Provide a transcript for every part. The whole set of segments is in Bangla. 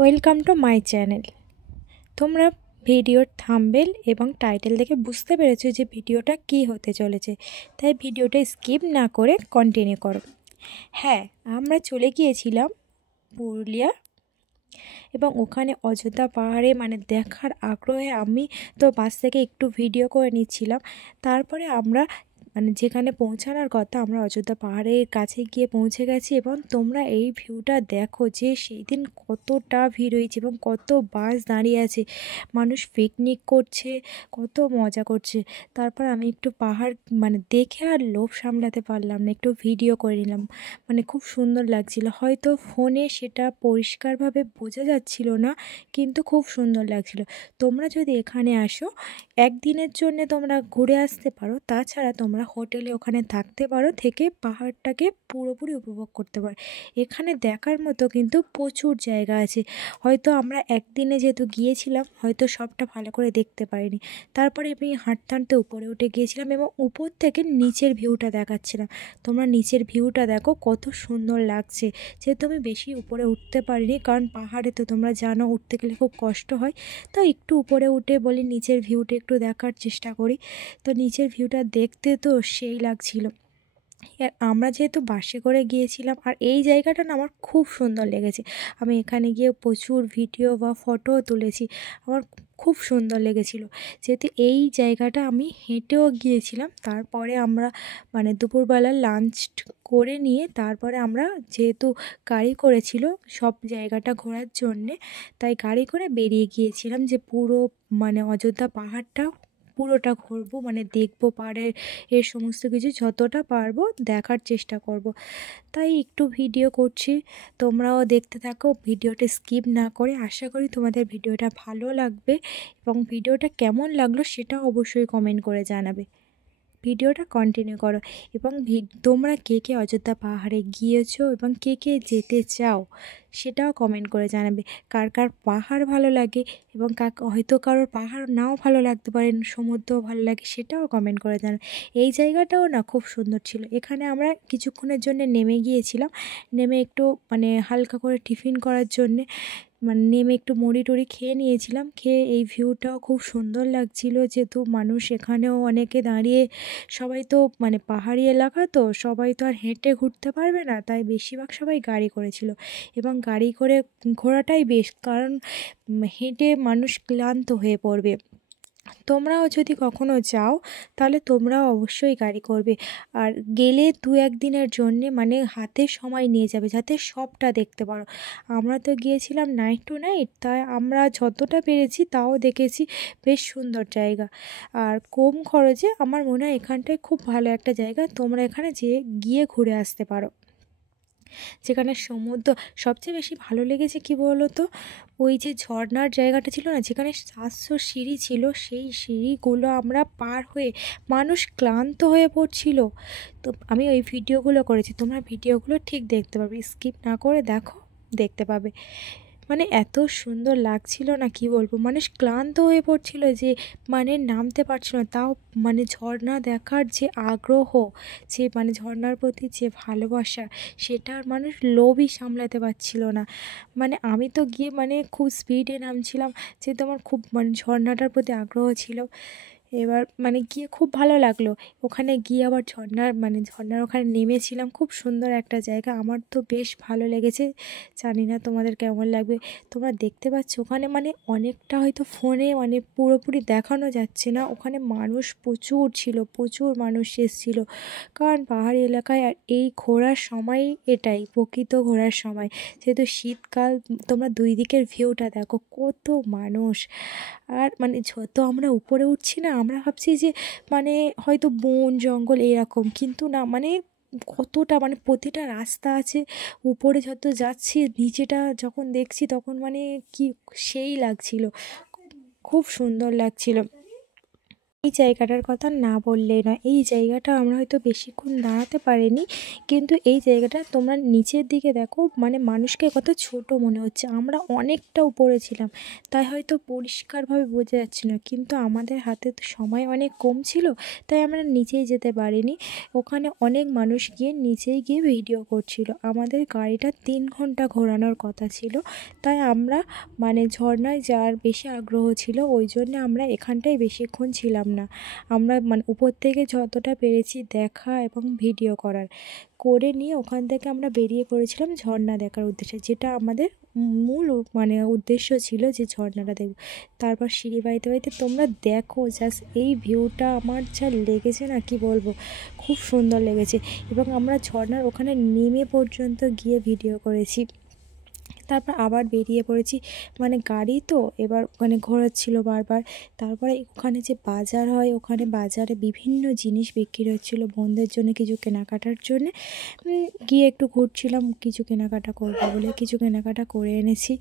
Welcome to my channel. তোমরা ভিডিওর থাম্বনেল এবং টাইটেল দেখে বুঝতে পেরেছো যে ভিডিওটা কি হতে চলেছে, তাই ভিডিওটা স্কিপ না করে কন্টিনিউ করো। হ্যাঁ, আমরা চলে গিয়েছিলাম পুরুলিয়া এবং ওখানে অযোধ্যা পাহাড়ে দেখার আগ্রহে আমি তো বাস থেকে একটু ভিডিও করে নিচ্ছিলাম। তারপরে আমরা যেখানে পৌঁছানোর কথা, আমরা অযোধ্যা পাহাড়ের কাছে গিয়ে পৌঁছে গেছি এবং তোমরা এই ভিউটা দেখো যে সেই দিন কতটা ভিড় হয়েছে এবং কত বাস দাঁড়িয়ে আছে, মানুষ পিকনিক করছে, কত মজা করছে। তারপর আমি একটু পাহাড় দেখে আর লোভ সামলাতে পারলাম না, একটু ভিডিও করে নিলাম। খুব সুন্দর লাগছিল, হয়তো ফোনে সেটা পরিষ্কারভাবে বোঝা যাচ্ছিল না, কিন্তু খুব সুন্দর লাগছিল। তোমরা যদি এখানে আসো, একদিনের জন্য তোমরা ঘুরে আসতে পারো, তাছাড়া তোমরা হোটেলে ওখানে থাকতে পারো, থেকে পাহাড়টাকে পুরোপুরি উপভোগ করতে পারো। এখানে দেখার মতো কিন্তু প্রচুর জায়গা আছে, হয়তো আমরা একদিনে যেহেতু গিয়েছিলাম হয়তো সবটা ভালো করে দেখতে পারিনি। তারপরে আমি হাঁটতে হাঁটতে উপরে উঠে গিয়েছিলাম এবং উপর থেকে নিচের ভিউটা দেখাচ্ছিলাম। তোমরা নিচের ভিউটা দেখো কত সুন্দর লাগছে। যেহেতু আমি বেশি উপরে উঠতে পারিনি, কারণ পাহাড়ে তো তোমরা জানো উঠতে গেলে খুব কষ্ট হয়, তো একটু উপরে উঠে বলি নিচের ভিউটা একটু দেখার চেষ্টা করি। তো নিচের ভিউটা দেখতে তো সেই লাগছিল। আর আমরা যেহেতু বাসে করে গিয়েছিলাম, আর এই জায়গাটা না আমার খুব সুন্দর লেগেছে। আমি এখানে গিয়ে প্রচুর ভিডিও বা ফটোও তুলেছি, আমার খুব সুন্দর লেগেছিলো। যেহেতু এই জায়গাটা আমি হেঁটেও গিয়েছিলাম, তারপরে আমরা দুপুরবেলা লাঞ্চ করে নিয়ে তারপরে আমরা, যেহেতু গাড়ি করেছিল সব জায়গাটা ঘোরার জন্যে, তাই গাড়ি করে বেরিয়ে গিয়েছিলাম যে পুরো অযোধ্যা পাহাড়টা পুরোটা ঘুরবো, দেখবো পাহাড়ের এর সমস্ত কিছু যতটা পারবো দেখার চেষ্টা করব। তাই একটু ভিডিও করছি, তোমরাও দেখতে থাকো ভিডিওটা স্কিপ না করে। আশা করি তোমাদের ভিডিওটা ভালো লাগবে এবং ভিডিওটা কেমন লাগলো সেটা অবশ্যই কমেন্ট করে জানাবে। ভিডিওটা কন্টিনিউ করো এবং তোমরা কে কে অযোধ্যা পাহাড়ে গিয়েছো এবং কে কে যেতে চাও সেটাও কমেন্ট করে জানাবে। কার কার পাহাড় ভালো লাগে এবং হয়তো কারোর পাহাড় নাও ভালো লাগতে পারে, সমুদ্রও ভালো লাগে, সেটাও কমেন্ট করে জানাবে। এই জায়গাটাও না খুব সুন্দর ছিল। এখানে আমরা কিছুক্ষণের জন্য নেমে গিয়েছিলাম, নেমে একটু হালকা করে টিফিন করার জন্যে নেমে একটু মুড়ি টুড়ি খেয়ে নিয়েছিলাম। খেয়ে এই ভিউটাও খুব সুন্দর লাগছিল, যেহেতু মানুষ এখানেও অনেকে দাঁড়িয়ে, সবাই তো পাহাড়ি এলাকা, তো সবাই তো আর হেঁটে ঘুরতে পারবে না, তাই বেশিরভাগ সবাই গাড়ি করেছিল এবং গাড়ি করে ঘোরাটাই বেশ, কারণ হেঁটে মানুষ ক্লান্ত হয়ে পড়বে। তোমরাও যদি কখনো যাও তাহলে তোমরাও অবশ্যই গাড়ি করবে, আর গেলে 2-1 দিনের জন্যে হাতে সময় নিয়ে যাবে যাতে সবটা দেখতে পারো। আমরা তো গিয়েছিলাম নাইট টু নাইট, তাই আমরা যতটা পেরেছি তাও দেখেছি। বেশ সুন্দর জায়গা আর কম খরচে, আমার মনে হয় এখানটায় খুব ভালো একটা জায়গা, তোমরা এখানে গিয়ে ঘুরে আসতে পারো। যেখানে সমুদ্র সবচেয়ে বেশি ভালো লেগেছে কি বলো তো, ওই যে ঝর্নার জায়গাটা ছিল না, যেখানে 700 সিঁড়ি ছিল, সেই সিঁড়িগুলো আমরা পার হয়ে মানুষ ক্লান্ত হয়ে পড়ছিল। তো আমি ওই ভিডিওগুলো করেছি, তোমরা ভিডিওগুলো ঠিক দেখতে পাবে, স্কিপ না করে দেখো, দেখতে পাবে। এত সুন্দর লাগছিল না কি বলবো, মানুষ ক্লান্ত হয়ে পড়ছিল যে নামতে পারছিল না, তাও ঝর্ণা দেখার যে আগ্রহ, যে ঝর্ণার প্রতি যে ভালোবাসা, সেটা আর মানুষ লোভই সামলাতে পারছিল না। আমি তো গিয়ে খুব স্পিডে নামছিলাম, যেহেতু আমার খুব ঝর্ণাটার প্রতি আগ্রহ ছিল। এবার গিয়ে খুব ভালো লাগলো। ওখানে গিয়ে আবার ঝর্ণার ওখানে নেমেছিলাম, খুব সুন্দর একটা জায়গা, আমার তো বেশ ভালো লেগেছে। জানি না তোমাদের কেমন লাগবে। তোমরা দেখতে পাচ্ছ ওখানে অনেকটা হয়তো ফোনে পুরোপুরি দেখানো যাচ্ছে না, ওখানে মানুষ প্রচুর ছিল, প্রচুর মানুষ এসেছিলো, কারণ পাহাড়ি এলাকায় আর এই ঘোরার সময় এটাই প্রকৃত ঘোরার সময়, যেহেতু শীতকাল। তোমরা দুই দিকের ভিউটা দেখো কত মানুষ। আর যত আমরা উপরে উঠছি না, আমরা ভাবছি যে হয়তো বন জঙ্গল এরকম, কিন্তু না, কতটা প্রতিটা রাস্তা আছে। উপরে যত যাচ্ছি নিচেটা যখন দেখছি তখন কি সেই লাগছিল, খুব সুন্দর লাগছিল। এই জায়গাটার কথা না বললেই নয়। এই জায়গাটা আমরা হয়তো বেশিক্ষণ দাঁড়াতে পারিনি, কিন্তু এই জায়গাটা তোমরা নিচের দিকে দেখো, মানে মানুষকে কত ছোট মনে হচ্ছে। আমরা অনেকটা উপরে ছিলাম, তাই হয়তো পরিষ্কারভাবে বোঝা যাচ্ছে না, কিন্তু আমাদের হাতে তো সময় অনেক কম ছিল, তাই আমরা নিচেই যেতে পারিনি। ওখানে অনেক মানুষ গিয়ে নিচেই গিয়ে ভিডিও করছিল। আমাদের গাড়িটা 3 ঘন্টা ঘোরানোর কথা ছিল, তাই আমরা মানে ঝরনায় যাওয়ার বেশি আগ্রহ ছিল, ওই জন্যে আমরা এখানটায় বেশিক্ষণ ছিলাম না। আমরা মানে উপর থেকে যতটা পেরেছি দেখা এবং ভিডিও করে নিয়ে ওখান থেকে আমরা বেরিয়ে পড়েছিলাম ঝরনা দেখার উদ্দেশ্যে, যেটা আমাদের মূল মানে উদ্দেশ্য ছিল যে ঝরনাটা দেখব। তারপর সিঁড়ি বাইতে বাইতে তোমরা দেখো জাস্ট এই ভিউটা আমার যা লেগেছে না, কি বলবো, খুব সুন্দর লেগেছে। এবং আমরা ঝরনার ওখানে নেমে পর্যন্ত গিয়ে ভিডিও করেছি। তারপর আবার বেরিয়ে পড়েছি, মানে গাড়ি তো এবার ওখানে ঘোরাচ্ছিল বারবার। তারপরে ওখানে যে বাজার হয়, ওখানে বাজারে বিভিন্ন জিনিস বিক্রি হচ্ছিলো বোনদের জন্য কিছু কেনাকাটার জন্যে। গিয়ে একটু ঘুরছিলাম কিছু কেনাকাটা করবো বলে, কিছু কেনাকাটা করে এনেছি।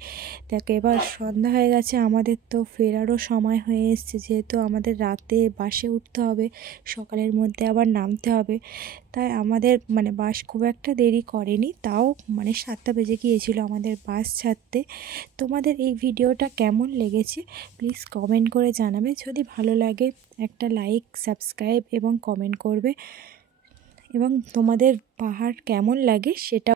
দেখ এবার সন্ধ্যা হয়ে গেছে, আমাদের তো ফেরারও সময় হয়ে এসছে, যেহেতু আমাদের রাতে বাসে উঠতে হবে, সকালের মধ্যে আবার নামতে হবে। তাই আমাদের মানে বাস খুব একটা দেরি করেনি, তাও মানে 7টা বেজে গিয়েছিল আমাদের বাস ছাড়তে। তোমাদের এই ভিডিওটা কেমন লেগেছে প্লিজ কমেন্ট করে জানাবে। যদি ভালো লাগে একটা লাইক, সাবস্ক্রাইব এবং কমেন্ট করবে, এবং তোমাদের পাহাড় কেমন লাগে সেটা